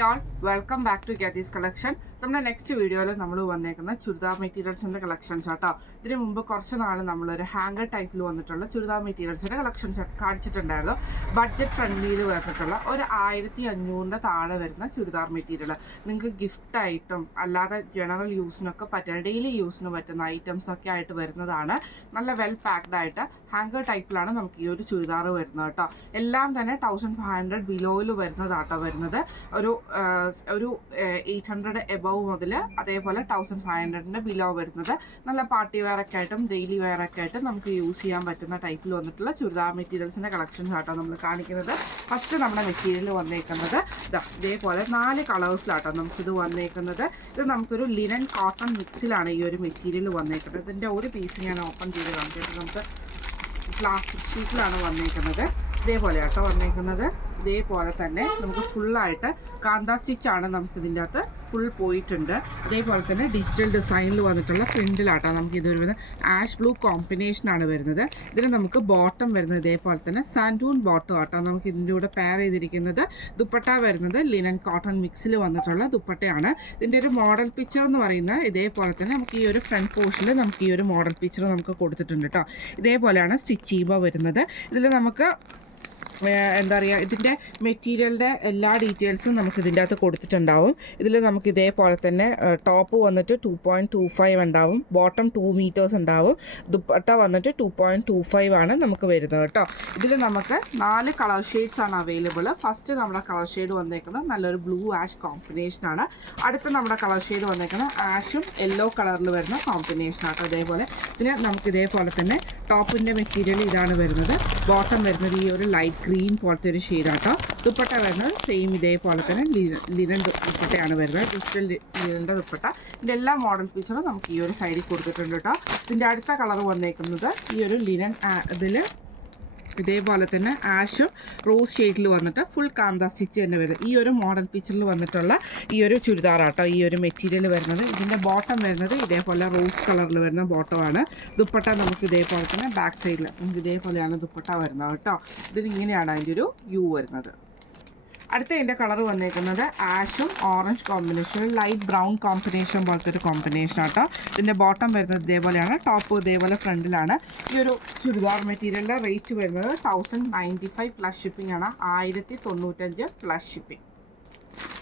Hi all, welcome back to ഗെറ്റീസ് collection. നമ്മുടെ next വീഡിയോയിൽ നമ്മൾ വന്നേക്കുന്ന ചുരിദാർ മെറ്റീരിയൽസിൻ്റെ കളക്ഷൻസ് ആട്ടോ. ഇതിന് മുമ്പ് കുറച്ച് നാൾ നമ്മളൊരു ഹാങ്കർ ടൈപ്പിൽ വന്നിട്ടുള്ള ചുരിദാർ മെറ്റീരിയൽസിൻ്റെ കളക്ഷൻസ് കാണിച്ചിട്ടുണ്ടായിരുന്നു. ബഡ്ജറ്റ് ഫ്രണ്ട്ലിയിൽ വന്നിട്ടുള്ള ഒരു 1500 താഴെ വരുന്ന ചുരിദാർ മെറ്റീരിയൽ നിങ്ങൾക്ക് ഗിഫ്റ്റായിട്ടും അല്ലാതെ ജനറൽ യൂസിനൊക്കെ പറ്റുന്ന ഡെയിലി യൂസിന് പറ്റുന്ന ഐറ്റംസൊക്കെ ആയിട്ട് വരുന്നതാണ്. നല്ല വെൽ പാക്ഡ് ആയിട്ട് ഹാങ്കർ ടൈപ്പിലാണ് നമുക്ക് ഈ ഒരു ചുരിദാർ വരുന്നത് കേട്ടോ. എല്ലാം തന്നെ 1500 ബിലോയിൽ വരുന്നതാട്ടോ വരുന്നത്. ഒരു 800 എബവ് മുതൽ അതേപോലെ 1500 ബിലോ വരുന്നത്. നല്ല പാർട്ടി വെയർ ഒക്കെ ആയിട്ടും ഡെയിലി വെയർ ഒക്കെ ആയിട്ടും നമുക്ക് യൂസ് ചെയ്യാൻ പറ്റുന്ന ടൈപ്പിൽ വന്നിട്ടുള്ള ചുരിദാർ മെറ്റീരിയൽസിൻ്റെ കളക്ഷൻസ് ആട്ടോ നമ്മൾ കാണിക്കുന്നത്. ഫസ്റ്റ് നമ്മുടെ മെറ്റീരിയൽ വന്നേക്കുന്നത് ഇതേപോലെ 4 കളേഴ്സിലാട്ടോ നമുക്കിത് വന്നേക്കുന്നത്. ഇത് നമുക്കൊരു ലിനൻ കോട്ടൺ മിക്സിലാണ് ഈ ഒരു മെറ്റീരിയൽ വന്നേക്കുന്നത്. ഇതിൻ്റെ ഒരു പീസ് ഞാൻ ഓപ്പൺ ചെയ്ത് കാണിച്ചിട്ട് നമുക്ക് പ്ലാസ്റ്റിക് ഷീറ്റിലാണ് വന്നേക്കുന്നത്. ഇതേപോലെ ആട്ടോ വന്നേക്കുന്നത്. ഇതേപോലെ തന്നെ നമുക്ക് ഫുള്ളായിട്ട് കാന്ത സ്റ്റിച്ചാണ് നമുക്കിതിൻ്റെ അകത്ത് ഫുൾ പോയിട്ടുണ്ട്. അതേപോലെ തന്നെ ഡിജിറ്റൽ ഡിസൈനിൽ വന്നിട്ടുള്ള പ്രിൻറ്റിലാട്ടോ നമുക്ക് ഇത് വരുന്നത്. ആഷ് ബ്ലൂ കോമ്പിനേഷനാണ് വരുന്നത്. ഇതിന് നമുക്ക് ബോട്ടം വരുന്നത് ഇതേപോലെ തന്നെ സാൻഡൂൺ ബോട്ടം ആട്ടോ നമുക്ക് ഇതിൻ്റെ കൂടെ പെയർ ചെയ്തിരിക്കുന്നത്. ദുപ്പട്ട വരുന്നത് ലിനൻ കോട്ടൺ മിക്സിൽ വന്നിട്ടുള്ള ദുപ്പട്ടയാണ്. ഇതിൻ്റെ ഒരു മോഡൽ പിക്ചർ എന്ന് പറയുന്നത് ഇതേപോലെ തന്നെ നമുക്ക് ഈ ഒരു ഫ്രണ്ട് പോർഷനിൽ നമുക്ക് ഈ ഒരു മോഡൽ പിക്ചർ നമുക്ക് കൊടുത്തിട്ടുണ്ട് കേട്ടോ. ഇതേപോലെയാണ് സ്റ്റിച്ച് ചെയ്യുമ്പോൾ വരുന്നത്. ഇതിൽ നമുക്ക് എന്താ പറയുക, ഇതിൻ്റെ മെറ്റീരിയലിൻ്റെ എല്ലാ ഡീറ്റെയിൽസും നമുക്ക് ഇതിൻ്റെ അകത്ത് കൊടുത്തിട്ടുണ്ടാവും. ഇതിൽ നമുക്ക് ഇതേപോലെ തന്നെ ടോപ്പ് വന്നിട്ട് 2.25 ഉണ്ടാവും, ബോട്ടം 2 മീറ്റേഴ്സ് ഉണ്ടാവും, ദുപ്പട്ട വന്നിട്ട് 2.25 ആണ് നമുക്ക് വരുന്നത് കേട്ടോ. ഇതിൽ നമുക്ക് 4 കളർ ഷെയ്ഡ്സ് ആണ് അവൈലബിൾ. ഫസ്റ്റ് നമ്മുടെ കളർ ഷെയ്ഡ് വന്നേക്കുന്നത് നല്ലൊരു ബ്ലൂ ആഷ് കോമ്പിനേഷനാണ്. അടുത്ത നമ്മുടെ കളർ ഷെയ്ഡ് വന്നേക്കുന്നത് ആഷും യെല്ലോ കളറിൽ വരുന്ന കോമ്പിനേഷനാട്ടോ. അതേപോലെ ഇതിന് നമുക്ക് ഇതേപോലെ തന്നെ ടോപ്പിൻ്റെ മെറ്റീരിയൽ ഇതാണ് വരുന്നത്. ബോട്ടം വരുന്നത് ഈ ഒരു ലൈറ്റ് ഗ്രീൻ പോലത്തെ ഒരു ഷെയ്ഡാട്ടോ. ദുപ്പട്ട വരുന്നത് സെയിം ഇതേപോലെ തന്നെ ലിനൻ ദുപ്പട്ടയാണ് വരുന്നത്. ഡിജിറ്റൽ ലിനൻ്റെ ദുപ്പട്ട. ഇതിൻ്റെ എല്ലാ മോഡൽ പിക്ചറും നമുക്ക് ഈ ഒരു സൈഡിൽ കൊടുത്തിട്ടുണ്ട് കേട്ടോ. ഇതിൻ്റെ അടുത്ത കളർ വന്നേക്കുന്നത് ഈ ഒരു ലിനൻ ഇതിൽ ഇതേപോലെ തന്നെ ആഷും റോസ് ഷെയ്ഡിൽ വന്നിട്ട് ഫുൾ കാന്ത സ്റ്റിച്ച് തന്നെ വരുന്നത്. ഈ ഒരു മോഡൽ പിക്ചറിൽ വന്നിട്ടുള്ള ഈ ഒരു ചുരിദാറാട്ടോ ഈ ഒരു മെറ്റീരിയൽ വരുന്നത്. ഇതിൻ്റെ ബോട്ടം വരുന്നത് ഇതേപോലെ റോസ് കളറിൽ വരുന്ന ബോട്ടമാണ്. ദുപ്പട്ട നമുക്ക് ഇതേപോലെ തന്നെ ബാക്ക് സൈഡിൽ നമുക്ക് ഇതേപോലെയാണ് ദുപ്പട്ട വരുന്നത് കേട്ടോ. ഇതിനിങ്ങനെയാണ് അതിൻ്റെ ഒരു വ്യൂ വരുന്നത്. അടുത്ത ഇതിൻ്റെ കളർ വന്നേക്കുന്നത് ആഷും orange combination, light brown combination പോലത്തെ ഒരു കോമ്പിനേഷൻ ആട്ടോ. ഇതിൻ്റെ ബോട്ടം വരുന്നത് ഇതേപോലെയാണ്, ടോപ്പ് ഇതേപോലെ ഫ്രണ്ടിലാണ്. ഈ ഒരു ചുരിദാർ മെറ്റീരിയലിൻ്റെ റേറ്റ് വരുന്നത് 1095 പ്ലസ് ഷിപ്പിംഗ് ആണ്, 1095 പ്ലസ് ഷിപ്പിംഗ്.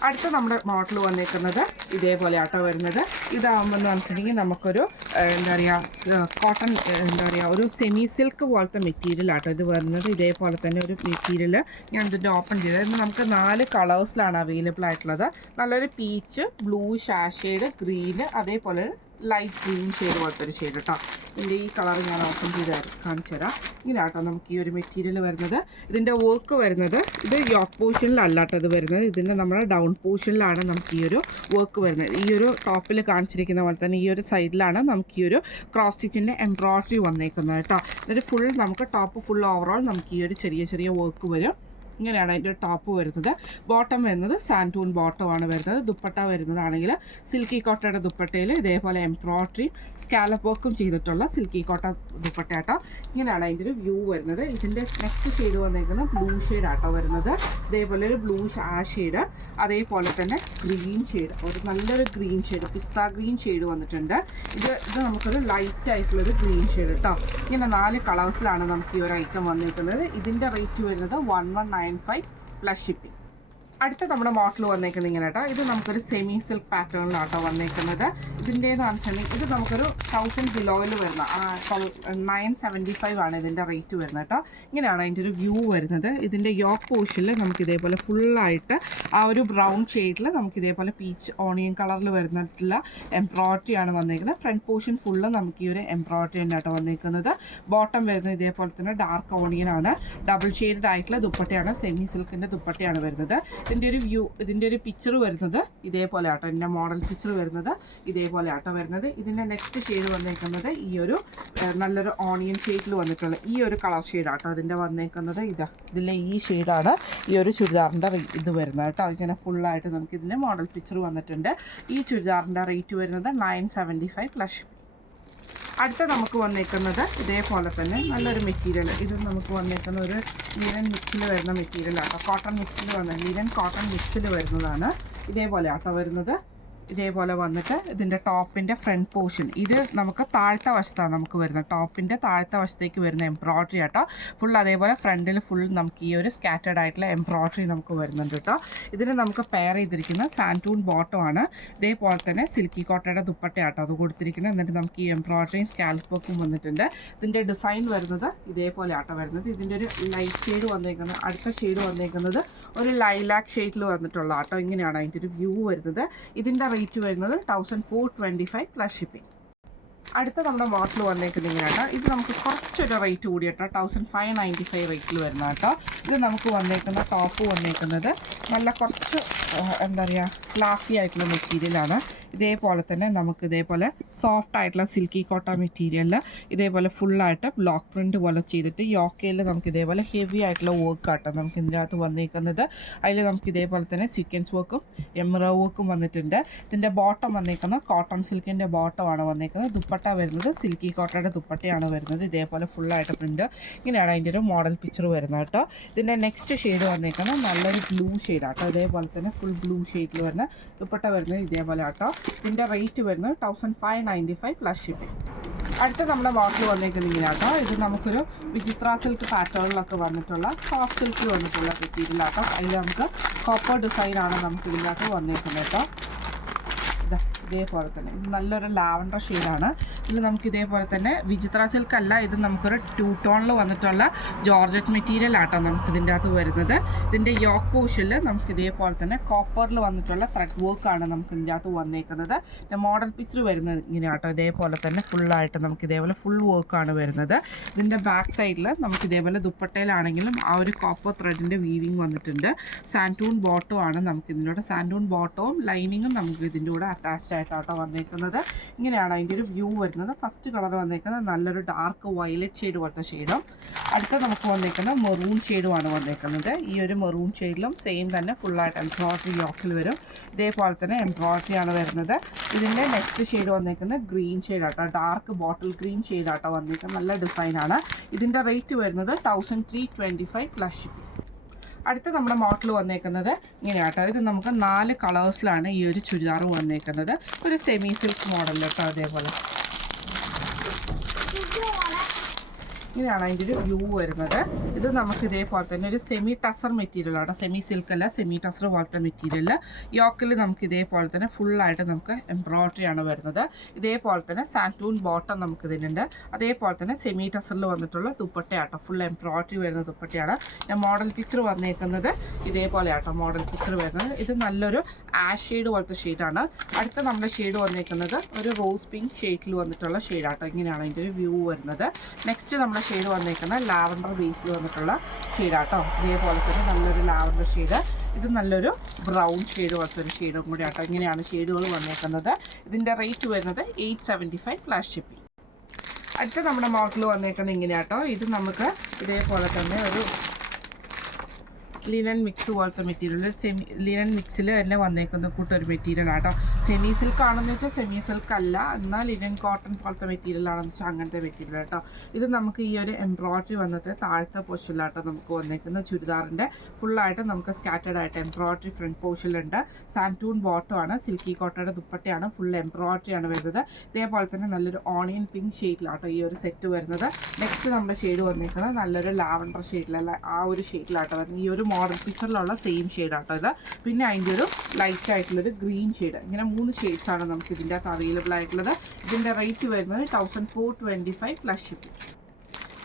അടുത്ത നമ്മുടെ മോഡൽ വന്നേക്കുന്നത് ഇതേപോലെ ആട്ടോ വരുന്നത്. ഇതാകുമ്പോൾ എന്ന് പറഞ്ഞിട്ടുണ്ടെങ്കിൽ നമുക്കൊരു എന്താ പറയുക കോട്ടൺ എന്താ പറയുക ഒരു സെമി സിൽക്ക് പോലത്തെ മെറ്റീരിയൽ ആട്ടോ ഇത് വരുന്നത്. ഇതേപോലെ തന്നെ ഒരു മെറ്റീരിയൽ ഞാൻ ഇതിൻ്റെ ഓപ്പൺ ചെയ്തത്. നമുക്ക് 4 കളേഴ്സിലാണ് അവൈലബിൾ ആയിട്ടുള്ളത്. നല്ലൊരു പീച്ച്, ബ്ലൂ ഷാഷെയ്ഡ്, ഗ്രീന്, അതേപോലെ ലൈറ്റ് ഗ്രീൻ ഷെയ്ഡ് പോലത്തെ ഒരു ഷെയ്ഡ് കേട്ടോ. ഇതിൻ്റെ ഈ കളർ ഞാൻ ഓപ്പൺ ചെയ്ത് കാണിച്ചു തരാം. ഇങ്ങനെ ആട്ടോ നമുക്ക് ഈ ഒരു മെറ്റീരിയൽ വരുന്നത്. ഇതിൻ്റെ വർക്ക് വരുന്നത് ഇത് യോക്ക് പോർഷനിലല്ല കേട്ടോ ഇത് വരുന്നത്. ഇതിൻ്റെ നമ്മുടെ ഡൗൺ പോർഷനിലാണ് നമുക്ക് ഈ ഒരു വർക്ക് വരുന്നത്. ഈ ഒരു ടോപ്പിൽ കാണിച്ചിരിക്കുന്ന പോലെ തന്നെ ഈ ഒരു സൈഡിലാണ് നമുക്ക് ഈ ഒരു ക്രോസ് സ്റ്റിച്ചിൻ്റെ എംബ്രോയ്ഡറി വന്നേക്കുന്നത് കേട്ടോ. എന്നിട്ട് ഫുൾ നമുക്ക് ടോപ്പ് ഫുൾ ഓവറോൾ നമുക്ക് ഈ ഒരു ചെറിയ ചെറിയ വർക്ക് വരും. ഇങ്ങനെയാണ് അതിൻ്റെ ടോപ്പ് വരുന്നത്. ബോട്ടം വരുന്നത് സാൻഡൂൺ ബോട്ടമാണ് വരുന്നത്. ദുപ്പട്ട വരുന്നതാണെങ്കിൽ സിൽക്കി കോട്ടയുടെ ദുപ്പട്ടയിൽ ഇതേപോലെ എംബ്രോയ്ഡറി സ്കാലപ്പ് വർക്കും ചെയ്തിട്ടുള്ള സിൽക്കി കോട്ട ദുപ്പട്ട ആട്ടോ. ഇങ്ങനെയാണ് അതിൻ്റെ ഒരു വ്യൂ വരുന്നത്. ഇതിൻ്റെ നെക്സ്റ്റ് ഷെയ്ഡ് വന്നേക്കുന്നത് ബ്ലൂ ഷെയ്ഡ് ആട്ടോ വരുന്നത്. ഇതേപോലെ ഒരു ബ്ലൂ ഷെയ്ഡ്, അതേപോലെ തന്നെ ഗ്രീൻ ഷെയ്ഡ്, ഒരു നല്ലൊരു ഗ്രീൻ ഷെയ്ഡ്, പിസ്ത ഗ്രീൻ ഷെയ്ഡ് വന്നിട്ടുണ്ട്. ഇത് നമുക്കൊരു ലൈറ്റ് ആയിട്ടുള്ളൊരു ഗ്രീൻ ഷെയ്ഡ് കേട്ടോ. ഇങ്ങനെ 4 കളേഴ്സിലാണ് നമുക്ക് ഈ ഒരു ഐറ്റം വന്നിരിക്കുന്നത്. ഇതിൻ്റെ റേറ്റ് വരുന്നത് 1195 പ്ലസ് ഷിപ്പിംഗ്. അടുത്ത നമ്മുടെ മോഡൽ വന്നേക്കുന്നത് ഇങ്ങനെ കേട്ടോ. ഇത് നമുക്കൊരു സെമി സിൽക്ക് പാറ്റേണിലാട്ടോ വന്നേക്കുന്നത്. ഇതിൻ്റെന്ന് പറഞ്ഞിട്ടുണ്ടെങ്കിൽ ഇത് നമുക്കൊരു 1000 ബിലോയിൽ വരുന്ന 975 ആണ് ഇതിൻ്റെ റേറ്റ് വരുന്നത് കേട്ടോ. ഇങ്ങനെയാണ് അതിൻ്റെ ഒരു വ്യൂ വരുന്നത്. ഇതിൻ്റെ യോക്ക് പോർഷനിൽ നമുക്ക് ഇതേപോലെ ഫുള്ളായിട്ട് ആ ഒരു ബ്രൗൺ ഷെയ്ഡിൽ നമുക്ക് ഇതേപോലെ പീച്ച് ഓണിയൻ കളറിൽ വരുന്നിട്ടുള്ള എംബ്രോയ്ഡറി ആണ് വന്നേക്കുന്നത്. ഫ്രണ്ട് പോർഷൻ ഫുള്ള് നമുക്ക് ഈ ഒരു എംബ്രോയ്ഡറി തന്നെ ആട്ടോ വന്നേക്കുന്നത്. ബോട്ടം വരുന്നത് ഇതേപോലെ തന്നെ ഡാർക്ക് ഓണിയൻ ആണ്. ഡബിൾ ഷെയ്ഡ് ആയിട്ടുള്ള ദുപ്പട്ടയാണ്, സെമി സിൽക്കിൻ്റെ ദുപ്പട്ടയാണ് വരുന്നത്. ഇതിൻ്റെ ഒരു പിക്ചർ വരുന്നത് ഇതേപോലെ ആട്ടോ. ഇതിൻ്റെ മോഡൽ പിക്ചർ വരുന്നത് ഇതേപോലെ ആട്ടോ വരുന്നത്. ഇതിൻ്റെ നെക്സ്റ്റ് ഷെയ്ഡ് വന്നേക്കുന്നത് ഈ ഒരു നല്ലൊരു ഓണിയൻ ഷെയ്ഡിൽ വന്നിട്ടുള്ള ഈ ഒരു കളർ ഷെയ്ഡ് ആട്ടോ. ഇതിൻ്റെ വന്നേക്കുന്നത് ഇതിലെ ഈ ഷെയ്ഡാണ് ഈ ഒരു ചുരിദാറിൻ്റെ ഇത് വരുന്നത് കേട്ടോ. ഇങ്ങനെ ഫുള്ളായിട്ട് നമുക്ക് ഇതിൻ്റെ മോഡൽ പിക്ചർ വന്നിട്ടുണ്ട്. ഈ ചുരിദാറിൻ്റെ റേറ്റ് വരുന്നത് 975 പ്ലസ്. അടുത്ത നമുക്ക് വന്നേക്കുന്നത് ഇതേപോലെ തന്നെ നല്ലൊരു മെറ്റീരിയൽ. ഇത് നമുക്ക് വന്നേക്കുന്ന ഒരു ലിനൻ മിക്സിൽ വരുന്ന മെറ്റീരിയലാണ്. കോട്ടൺ മിക്സിൽ ലിനൻ കോട്ടൺ മിക്സിൽ വരുന്നതാണ്. ഇതേപോലെ ആട്ടോ വരുന്നത്. ഇതേപോലെ വന്നിട്ട് ഇതിൻ്റെ ടോപ്പിൻ്റെ ഫ്രണ്ട് പോർഷൻ ഇത് നമുക്ക് താഴത്തെ വശത്താണ് നമുക്ക് വരുന്നത്. ടോപ്പിൻ്റെ താഴത്തെ വശത്തേക്ക് വരുന്ന എംബ്രോയ്ഡറി ആട്ടോ. ഫുൾ അതേപോലെ ഫ്രണ്ടിൽ ഫുൾ നമുക്ക് ഈ ഒരു സ്കാറ്റേഡ് ആയിട്ടുള്ള എംബ്രോയ്ഡറി നമുക്ക് വരുന്നുണ്ട് കേട്ടോ. ഇതിന് നമുക്ക് പെയർ ചെയ്തിരിക്കുന്ന സാൻറ്റൂൺ ബോട്ടം ആണ്. ഇതേപോലെ തന്നെ സിൽക്കി കോട്ടയുടെ ദുപ്പട്ടയാട്ടോ അത് കൊടുത്തിരിക്കുന്നത്. എന്നിട്ട് നമുക്ക് ഈ എംബ്രോയ്ഡറിയും സ്കാൽപ്പ് വർക്കും വന്നിട്ടുണ്ട്. ഇതിൻ്റെ ഡിസൈൻ വരുന്നത് ഇതേപോലെ ആട്ടോ വരുന്നത്. ഇതിൻ്റെ ഒരു ലൈറ്റ് ഷെയ്ഡ് വന്നേക്കുന്നത്, അടുത്ത ഷെയ്ഡ് വന്നേക്കുന്നത് ഒരു ലൈലാക്ക് ഷെയ്ഡിൽ വന്നിട്ടുള്ള ആട്ടോ. ഇങ്ങനെയാണ് അതിൻ്റെ ഒരു വ്യൂ വരുന്നത്. ഇതിൻ്റെ റേറ്റ് വരുന്നത് 1425 പ്ലസ് ഷിപ്പിംഗ്. അടുത്ത നമ്മുടെ മോഡൽ വന്നേക്കുന്നത് ഇങ്ങനെയാട്ടോ. ഇത് നമുക്ക് കുറച്ചൊരു റേറ്റ് കൂടി കേട്ടോ, 1595 റേറ്റിൽ വരുന്ന കേട്ടോ. ഇത് നമുക്ക് വന്നേക്കുന്ന ടോപ്പ് വന്നേക്കുന്നത് നല്ല കുറച്ച് എന്താ പറയുക ക്ലാസി ആയിട്ടുള്ള മെറ്റീരിയലാണ്. ഇതേപോലെ തന്നെ നമുക്ക് ഇതേപോലെ സോഫ്റ്റ് ആയിട്ടുള്ള സിൽക്കി കോട്ട മെറ്റീരിയലിൽ ഇതേപോലെ ഫുള്ളായിട്ട് ബ്ലോക്ക് പ്രിൻറ്റ് പോലെ ചെയ്തിട്ട് യോക്കയിൽ നമുക്ക് ഇതേപോലെ ഹെവി ആയിട്ടുള്ള വർക്ക് ആട്ടോ നമുക്ക് ഇതിൻ്റെ അകത്ത് വന്നേക്കുന്നത്. അതിൽ നമുക്ക് ഇതേപോലെ തന്നെ സീക്വൻസ് വർക്കും എംബ്രോയ്ഡറി വർക്കും വന്നിട്ടുണ്ട്. ഇതിൻ്റെ ബോട്ടം വന്നേക്കുന്നത് കോട്ടൺ സിൽക്കിൻ്റെ ബോട്ടമാണ് വന്നേക്കുന്നത്. ദുപ്പട്ട വരുന്നത് സിൽക്കി കോട്ടയുടെ ദുപ്പട്ടയാണ് വരുന്നത്. ഇതേപോലെ ഫുള്ളായിട്ട് പ്രിൻറ്റ്. ഇങ്ങനെയാണ് അതിൻ്റെ ഒരു മോഡൽ പിക്ചർ വരുന്നത് കേട്ടോ. ഇതിൻ്റെ നെക്സ്റ്റ് ഷെയ്ഡ് വന്നേക്കുന്നത് നല്ലൊരു ബ്ലൂ ഷെയ്ഡാട്ടോ. ഇതേപോലെ തന്നെ ഫുൾ ബ്ലൂ ഷെയ്ഡിൽ വരുന്ന ദുപ്പട്ട വരുന്നത് ഇതേപോലെ ആട്ടോ. ഇതിൻ്റെ റേറ്റ് വരുന്നത് 1595 പ്ലസ് ഷിപ്പിംഗ്. അടുത്ത നമ്മുടെ മോഡൽ വന്നേക്കുന്നത് ഇങ്ങനെയാട്ടോ. ഇത് നമുക്കൊരു വിചിത്ര സിൽക്ക് പാറ്റേണിലൊക്കെ വന്നിട്ടുള്ള സോഫ്റ്റ് സിൽക്കിൽ വന്നിട്ടുള്ള മെറ്റീരിയലാട്ടോ. അതിൽ നമുക്ക് കോപ്പർ ഡിസൈനാണ് നമുക്ക് ഇതിനകത്ത് വന്നേക്കുന്നത് കേട്ടോ. ഇതേപോലെ തന്നെ ഇത് നല്ലൊരു ലാവൻഡർ ഷെയ്ഡാണ്. ഇതിൽ നമുക്ക് ഇതേപോലെ തന്നെ വിചിത്ര സിൽക്ക് അല്ല, ഇത് നമുക്കൊരു 2 ടോണിൽ വന്നിട്ടുള്ള ജോർജറ്റ് മെറ്റീരിയൽ ആട്ടോ നമുക്ക് ഇതിൻ്റെ അകത്ത് വരുന്നത്. ഇതിൻ്റെ യോക്ക് പോർഷനിൽ നമുക്ക് ഇതേപോലെ തന്നെ കോപ്പറിൽ വന്നിട്ടുള്ള ത്രെഡ് വർക്കാണ് നമുക്ക് ഇതിൻ്റെ അകത്ത് വന്നേക്കുന്നത്. മോഡൽ പിക്ചർ വരുന്നത് ഇങ്ങനെയാട്ടോ. ഇതേപോലെ തന്നെ ഫുള്ളായിട്ട് നമുക്ക് ഇതേപോലെ ഫുൾ വർക്കാണ് വരുന്നത്. ഇതിൻ്റെ ബാക്ക് സൈഡിൽ നമുക്ക് ഇതേപോലെ ദുപ്പട്ടയിലാണെങ്കിലും ആ ഒരു കോപ്പർ ത്രെഡിൻ്റെ വീവിങ് വന്നിട്ടുണ്ട്. സാൻറ്റൂൺ ബോട്ടം ആണ് നമുക്ക് ഇതിൻ്റെ സാൻറ്റൂൺ ബോട്ടവും ലൈനിങ്ങും നമുക്ക് ഇതിൻ്റെ കൂടെ അറ്റാച്ച്ഡ് ആയിട്ടാട്ടോ വന്നേക്കുന്നത്. ഇങ്ങനെയാണ് അതിൻ്റെ ഒരു വ്യൂ വരുന്നത്. ഫസ്റ്റ് കളർ വന്നേക്കുന്നത് നല്ലൊരു ഡാർക്ക് വയലറ്റ് ഷെയ്ഡ് പോലത്തെ ഷെയ്ഡും, അടുത്ത നമുക്ക് വന്നേക്കുന്നത് മെറൂൺ ഷെയ്ഡുമാണ് വന്നേക്കുന്നത്. ഈ ഒരു മെറൂൺ ഷെയ്ഡിലും സെയിം തന്നെ ഫുള്ളായിട്ട് എംബ്രോയ്ഡറി യോക്കിൽ വരും. ഇതേപോലെ തന്നെ എംബ്രോയ്ഡറി ആണ് വരുന്നത്. ഇതിൻ്റെ നെക്സ്റ്റ് ഷെയ്ഡ് വന്നേക്കുന്നത് ഗ്രീൻ ഷെയ്ഡാട്ടോ, ഡാർക്ക് ബോട്ടിൽ ഗ്രീൻ ഷെയ്ഡാട്ടോ വന്നേക്കുന്നത്. നല്ല ഡിസൈനാണ്. ഇതിൻ്റെ റേറ്റ് വരുന്നത് 1325 പ്ലസ് ഷിപ്പിംഗ്. അടുത്ത നമ്മുടെ മോഡൽ വന്നേക്കുന്നത് ഇങ്ങനെയാട്ടോ. ഇത് നമുക്ക് 4 കളേഴ്സിലാണ് ഈ ഒരു ചുരിദാർ വന്നേക്കുന്നത്. ഒരു സെമി സിൽക്ക് മോഡൽ കേട്ടോ. അതേപോലെ ഇങ്ങനെയാണ് അതിൻ്റെ ഒരു വ്യൂ വരുന്നത്. ഇത് നമുക്ക് ഇതേപോലെ തന്നെ ഒരു സെമി ടസർ മെറ്റീരിയലാണ്. സെമി സിൽക്ക് അല്ല, സെമി ടസർ പോലത്തെ മെറ്റീരിയൽ. യോക്കിൽ നമുക്ക് ഇതേപോലെ തന്നെ ഫുള്ളായിട്ട് നമുക്ക് എംബ്രോയ്ഡറി ആണ് വരുന്നത്. ഇതേപോലെ തന്നെ സാൻറ്റൂൺ ബോട്ടം നമുക്ക് ഇതിനുണ്ട്. അതേപോലെ തന്നെ സെമി ടസറിൽ വന്നിട്ടുള്ള ദുപ്പട്ടയാട്ടോ, ഫുൾ എംബ്രോയ്ഡറി വരുന്ന ദുപ്പട്ടയാണ്. മോഡൽ പിക്ചർ വന്നേക്കുന്നത് ഇതേപോലെ ആട്ടോ മോഡൽ പിക്ചർ വരുന്നത്. ഇത് നല്ലൊരു ആഷ് ഷെയ്ഡ് പോലത്തെ ഷെയ്ഡാണ്. അടുത്ത നമ്മുടെ ഷെയ്ഡ് വന്നേക്കുന്നത് ഒരു റോസ് പിങ്ക് ഷെയ്ഡിൽ വന്നിട്ടുള്ള ഷെയ്ഡാട്ടോ. ഇങ്ങനെയാണ് അതിൻ്റെ ഒരു വ്യൂ വരുന്നത്. നെക്സ്റ്റ് നമ്മുടെ ഷെയ്ഡ് വന്നേക്കുന്നത് ലാവൻഡർ ബേസിൽ വന്നിട്ടുള്ള ഷെയ്ഡാട്ടോ. ഇതേപോലെ തന്നെ നല്ലൊരു ലാവൻഡർ ഷെയ്ഡ്. ഇത് നല്ലൊരു ബ്രൗൺ ഷെയ്ഡ് പോലത്തെ ഒരു ഷെയ്ഡും കൂടി ആട്ടോ. ഇങ്ങനെയാണ് ഷെയ്ഡുകൾ വന്നേക്കുന്നത്. ഇതിൻ്റെ റേറ്റ് വരുന്നത് 875 പ്ലസ് ഷിപ്പിംഗ്. അടുത്ത നമ്മുടെ മോഡൽ വന്നേക്കുന്നത് ഇങ്ങനെയാട്ടോ. ഇത് നമുക്ക് ഇതേപോലെ തന്നെ ഒരു ലിനൻ മിക്സ് പോലത്തെ മെറ്റീരിയൽ, സെമി ലിനൻ മിക്സിൽ തന്നെ വന്നേക്കുന്ന കൂട്ടൊരു മെറ്റീരിയൽ ആട്ടോ. സെമി സിൽക്ക് ആണെന്ന് വെച്ചാൽ സെമി സിൽക്ക് അല്ല, എന്നാൽ ലിനൻ കോട്ടൺ പോലത്തെ മെറ്റീരിയൽ ആണെന്ന് വെച്ചാൽ അങ്ങനത്തെ മെറ്റീരിയൽ കേട്ടോ. ഇത് നമുക്ക് ഈ ഒരു എംബ്രോയ്ഡറി വന്നിട്ട് താഴത്തെ പോർഷനിലാട്ടോ നമുക്ക് വന്നേക്കുന്ന ചുരിദാറിൻ്റെ ഫുള്ളായിട്ട് നമുക്ക് സ്കാറ്റേഡ് ആയിട്ട് എംബ്രോയ്ഡറി ഫ്രണ്ട് പോർഷനിലുണ്ട്. സാൻറ്റൂൺ ബോട്ടമാണ്, സിൽക്കി കോട്ടയുടെ ദുപ്പട്ടയാണ്, ഫുൾ എംബ്രോയ്ഡറി ആണ് വരുന്നത്. ഇതേപോലെ തന്നെ നല്ലൊരു ഓണിയൻ പിങ്ക് ഷെയ്ഡിലാട്ടോ ഈ ഒരു സെറ്റ് വരുന്നത്. നെക്സ്റ്റ് നമ്മുടെ ഷെയ്ഡ് വന്നേക്കുന്നത് നല്ലൊരു ലാവൻഡർ ഷെയ്ഡിലല്ല, ആ ഒരു ഷെയ്ഡിലാട്ടോ വരുന്നത്. ഈ ഒരു മോഡൽ പിക്ചറിലുള്ള സെയിം ഷെയ്ഡാട്ടോ ഇത്. പിന്നെ അതിൻ്റെ ഒരു ലൈറ്റ് ആയിട്ടുള്ളൊരു ഗ്രീൻ ഷെയ്ഡ്. ഇങ്ങനെ 3 ഷെയ്ഡ്സാണ് നമുക്ക് ഇതിൻ്റെ അകത്ത് അവൈലബിൾ ആയിട്ടുള്ളത്. ഇതിൻ്റെ റേറ്റ് വരുന്നത് 1425 പ്ലസ് ഷിപ്പിംഗ്.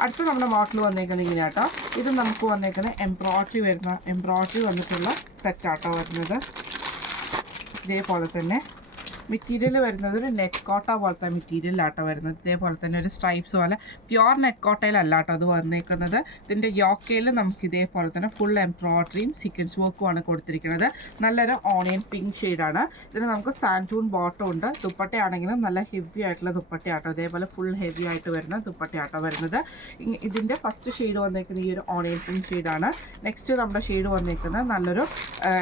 അടുത്ത നമ്മുടെ മോഡൽ വന്നേക്കുന്നത് ഇങ്ങനെയാട്ടോ. ഇത് നമുക്ക് വന്നേക്കുന്നത് എംബ്രോയ്ഡറി വന്നിട്ടുള്ള സെറ്റാട്ടോ വരുന്നത്. ഇതേപോലെ തന്നെ മെറ്റീരിയൽ വരുന്നത് ഒരു നെറ്റ് കോട്ട പോലത്തെ മെറ്റീരിയലാട്ടോ വരുന്നത്. ഇതേപോലെ തന്നെ ഒരു സ്ട്രൈപ്സ് പോലെ പ്യുവർ നെറ്റ് കോട്ടയിലല്ല കേട്ടോ അത് വന്നേക്കുന്നത്. ഇതിൻ്റെ യോക്കയിൽ നമുക്ക് ഇതേപോലെ തന്നെ ഫുൾ എംബ്രോയ്ഡറിയും സീക്വൻസ് വർക്കുമാണ് കൊടുത്തിരിക്കുന്നത്. നല്ലൊരു ഓണിയൻ പിങ്ക് ഷെയ്ഡാണ്. ഇതിന് നമുക്ക് സാൻറ്റൂൺ ബോട്ടം ഉണ്ട്. ദുപ്പട്ടയാണെങ്കിലും നല്ല ഹെവി ആയിട്ടുള്ള ദുപ്പട്ടയാട്ടോ. ഇതേപോലെ ഫുൾ ഹെവി ആയിട്ട് വരുന്ന ദുപ്പട്ടയാട്ടോ വരുന്നത്. ഇതിൻ്റെ ഫസ്റ്റ് ഷെയ്ഡ് വന്നേക്കുന്നത് ഈ ഒരു ഓണിയൻ പിങ്ക് ഷെയ്ഡാണ്. നെക്സ്റ്റ് നമ്മുടെ ഷെയ്ഡ് വന്നേക്കുന്നത് നല്ലൊരു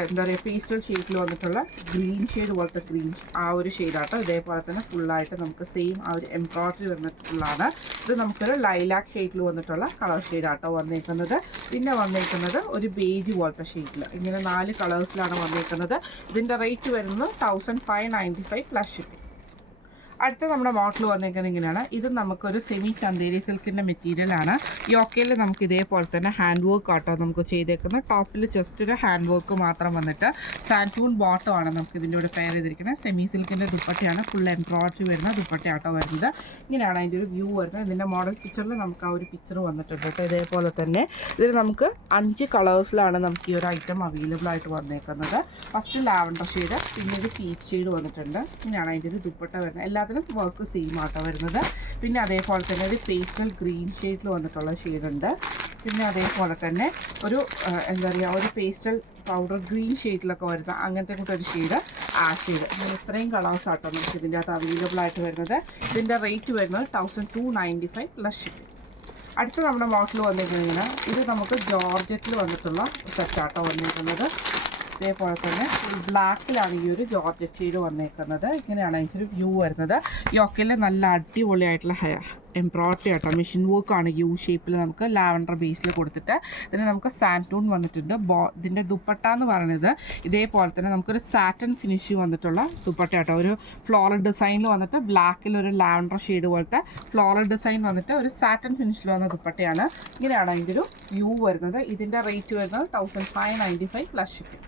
എന്താ പറയുക പേസ്റ്റൽ ഷെയ്ഡിൽ വന്നിട്ടുള്ള ഗ്രീൻ ഷെയ്ഡ് പോലത്തെ ഗ്രീൻ, ആ ഒരു ഷെയ്ഡാട്ടോ. ഇതേപോലെ തന്നെ ഫുള്ളായിട്ട് നമുക്ക് സെയിം ആ ഒരു എംബ്രോയ്ഡറി വന്നിട്ടുള്ളതാണ്. ഇത് നമുക്കൊരു ലൈലാക്ക് ഷെയ്ഡിൽ വന്നിട്ടുള്ള കളർ ഷെയ്ഡാട്ടോ വന്നേക്കുന്നത്. പിന്നെ വന്നേക്കുന്നത് ഒരു ബേജ് പോലത്തെ ഷെയ്ഡിൽ, ഇങ്ങനെ 4 കളേഴ്സിലാണ് വന്നേക്കുന്നത്. ഇതിൻ്റെ റേറ്റ് വരുന്നത് 1595 പ്ലസ് ഷിപ്പിംഗ്. അടുത്ത നമ്മുടെ മോഡൽ വന്നേക്കുന്നത് ഇങ്ങനെയാണ്. ഇത് നമുക്കൊരു സെമി ചന്തേരി സിൽക്കിൻ്റെ മെറ്റീരിയലാണ്. യോക്കയിൽ നമുക്ക് ഇതേപോലെ തന്നെ ഹാൻഡ് വർക്ക് ആട്ടോ നമുക്ക് ചെയ്തേക്കുന്നത്. ടോപ്പിൽ ജസ്റ്റ് ഒരു ഹാൻഡ് വർക്ക് മാത്രം വന്നിട്ട് സാൻറ്റൂൺ ബോട്ടം ആണ് നമുക്ക് ഇതിൻ്റെ കൂടെ പെയർ ചെയ്തിരിക്കുന്നത്. സെമി സിൽക്കിൻ്റെ ദുപ്പട്ടയാണ്, ഫുൾ എംബ്രോയ്ഡറി വരുന്ന ദുപ്പട്ടയാട്ടോ വരുന്നത്. ഇങ്ങനെയാണ് അതിൻ്റെ ഒരു വ്യൂ വരുന്നത്. ഇതിൻ്റെ മോഡൽ പിക്ചറിൽ നമുക്ക് ആ ഒരു പിക്ചർ വന്നിട്ടുണ്ട് കേട്ടോ. ഇതേപോലെ തന്നെ ഇതിൽ നമുക്ക് 5 കളേഴ്സിലാണ് നമുക്ക് ഈ ഒരു ഐറ്റം അവൈലബിൾ ആയിട്ട് വന്നേക്കുന്നത്. ഫസ്റ്റ് ലാവൻഡർ ഷെയ്ഡ്, പിന്നെ ഒരു പീച്ച് ഷെയ്ഡ് വന്നിട്ടുണ്ട്. ഇങ്ങനെയാണ് അതിൻ്റെ ഒരു ദുപ്പട്ട വരുന്നത്. എല്ലാത്തിനും വർക്ക് സെയിം ആട്ടോ വരുന്നത്. പിന്നെ അതേപോലെ തന്നെ ഒരു പേസ്റ്റൽ ഗ്രീൻ ഷെയ്ഡിൽ വന്നിട്ടുള്ള ഷെയ്ഡുണ്ട്. പിന്നെ അതേപോലെ തന്നെ ഒരു എന്താ പറയുക, ഒരു പേസ്റ്റൽ പൗഡർ ഗ്രീൻ ഷെയ്ഡിലൊക്കെ വരുന്ന അങ്ങനത്തെ കൂട്ടൊരു ഒരു ഷെയ്ഡ്, ആഷ് ഷെയ്ഡ്. ഇങ്ങനെ ഇത്രയും കളേഴ്സ് ആട്ടോ നമുക്ക് ഇതിൻ്റെ അകത്ത് അവൈലബിൾ ആയിട്ട് വരുന്നത്. ഇതിൻ്റെ റേറ്റ് വരുന്നത് 1295 പ്ലസ് ഷിപ്പിംഗ്. അടുത്ത നമ്മുടെ മോഡൽ വന്നിരിക്കുന്നത് ഇത് നമുക്ക് ജോർജറ്റിൽ വന്നിട്ടുള്ള സെറ്റാട്ടോ വന്നിരിക്കുന്നത്. ഇതേപോലെ തന്നെ ഫുൾ ബ്ലാക്കിലാണ് ഈ ഒരു ജോർജറ്റ് ഷെയ്ഡ് വന്നേക്കുന്നത്. ഇങ്ങനെയാണ് അതിൻ്റെ വ്യൂ വരുന്നത്. യോക്കയിൽ നല്ല അടിപൊളിയായിട്ടുള്ള എംബ്രോയ്ഡറി ആട്ടോ, മെഷീൻ വർക്കാണ് യു ഷേപ്പിൽ നമുക്ക് ലാവൻഡർ ബേസിൽ കൊടുത്തിട്ട്. ഇതിന് നമുക്ക് സാൻറ്റൂൺ വന്നിട്ടുണ്ട്. ഇതിൻ്റെ ദുപ്പട്ട എന്ന് പറയുന്നത് ഇതേപോലെ തന്നെ നമുക്കൊരു സാറ്റൻ ഫിനിഷ് വന്നിട്ടുള്ള ദുപ്പട്ട ആട്ടോ. ഒരു ഫ്ലോറൽ ഡിസൈനിൽ വന്നിട്ട് ബ്ലാക്കിൽ ഒരു ലാവൻഡർ ഷെയ്ഡ് പോലത്തെ ഫ്ലോറൽ ഡിസൈൻ വന്നിട്ട് ഒരു സാറ്റൻ ഫിനിഷിൽ വന്ന ദുപ്പട്ടയാണ്. ഇങ്ങനെയാണ് അതിൻ്റെ ഒരു വ്യൂ വരുന്നത്. ഇതിൻ്റെ റേറ്റ് വരുന്നത് 1595 പ്ലസ് ഷിപ്പിംഗ്.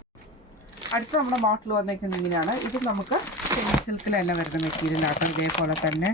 അടുത്ത നമ്മുടെ മോഡൽ വന്നേക്കുന്നത് ഇങ്ങനെയാണ്. ഇത് നമുക്ക് സെമി സിൽക്കിൽ തന്നെ വരുന്ന മെറ്റീരിയൽ ആട്ടോ. ഇതേപോലെ തന്നെ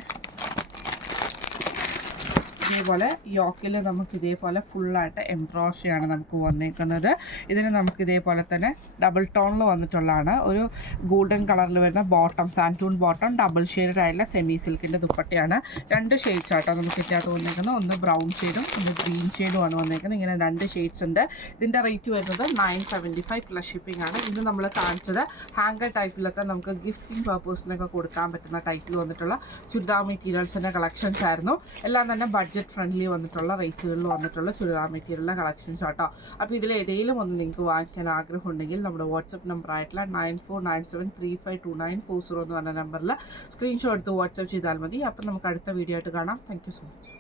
ഇതേപോലെ യോക്കിൽ നമുക്ക് ഇതേപോലെ ഫുള്ളായിട്ട് എംബ്രോയ്ഡറിയാണ് നമുക്ക് വന്നേക്കുന്നത്. ഇതിന് നമുക്ക് ഇതേപോലെ തന്നെ ഡബിൾ ടോണിൽ വന്നിട്ടുള്ളതാണ്. ഒരു ഗോൾഡൻ കളറിൽ വരുന്ന bottom, santoon bottom, double shade ആയിട്ടുള്ള സെമി സിൽക്കിൻ്റെ ദുപ്പട്ടയാണ്. 2 ഷെയ്ഡ്സ് ആട്ടോ നമുക്ക് ഇതിനകത്ത് വന്നേക്കുന്നത്. ഒന്ന് ബ്രൗൺ ഷെയ്ഡും ഒന്ന് ഗ്രീൻ ഷെയ്ഡുമാണ് വന്നേക്കുന്നത്. ഇങ്ങനെ 2 ഷെയ്ഡ്സ് ഉണ്ട്. ഇതിൻ്റെ റേറ്റ് വരുന്നത് 975 പ്ലസ് ഷിപ്പിംഗ് ആണ്. ഇത് നമ്മൾ കാണിച്ചത് ഹാങ്കർ ടൈപ്പിലൊക്കെ നമുക്ക് ഗിഫ്റ്റിംഗ് പർപ്പസിനൊക്കെ കൊടുക്കാൻ പറ്റുന്ന ടൈപ്പിൽ വന്നിട്ടുള്ള ചുരിദാർ മെറ്റീരിയൽസിൻ്റെ കളക്ഷൻസ് ആയിരുന്നു. എല്ലാം തന്നെ ബഡ്ജറ്റ് ഫ്രണ്ട്ലി വന്നിട്ടുള്ള റേറ്റുകളിൽ വന്നിട്ടുള്ള ചുരിദാർ മെറ്റീരിയലിൻ്റെ കളക്ഷൻസ് ആട്ടോ. അപ്പോൾ ഇതിൽ ഏതെങ്കിലും ഒന്ന് നിങ്ങൾക്ക് വാങ്ങിക്കാൻ ആഗ്രഹമുണ്ടെങ്കിൽ നമ്മുടെ വാട്സപ്പ് നമ്പർ ആയിട്ടുള്ള 9497352940 എന്ന് പറഞ്ഞ നമ്പറിൽ സ്ക്രീൻഷോട്ട് എടുത്ത് വാട്സപ്പ് ചെയ്താൽ മതി. അപ്പം നമുക്ക് അടുത്ത വീഡിയോ ആയിട്ട് കാണാം. Thank you so much.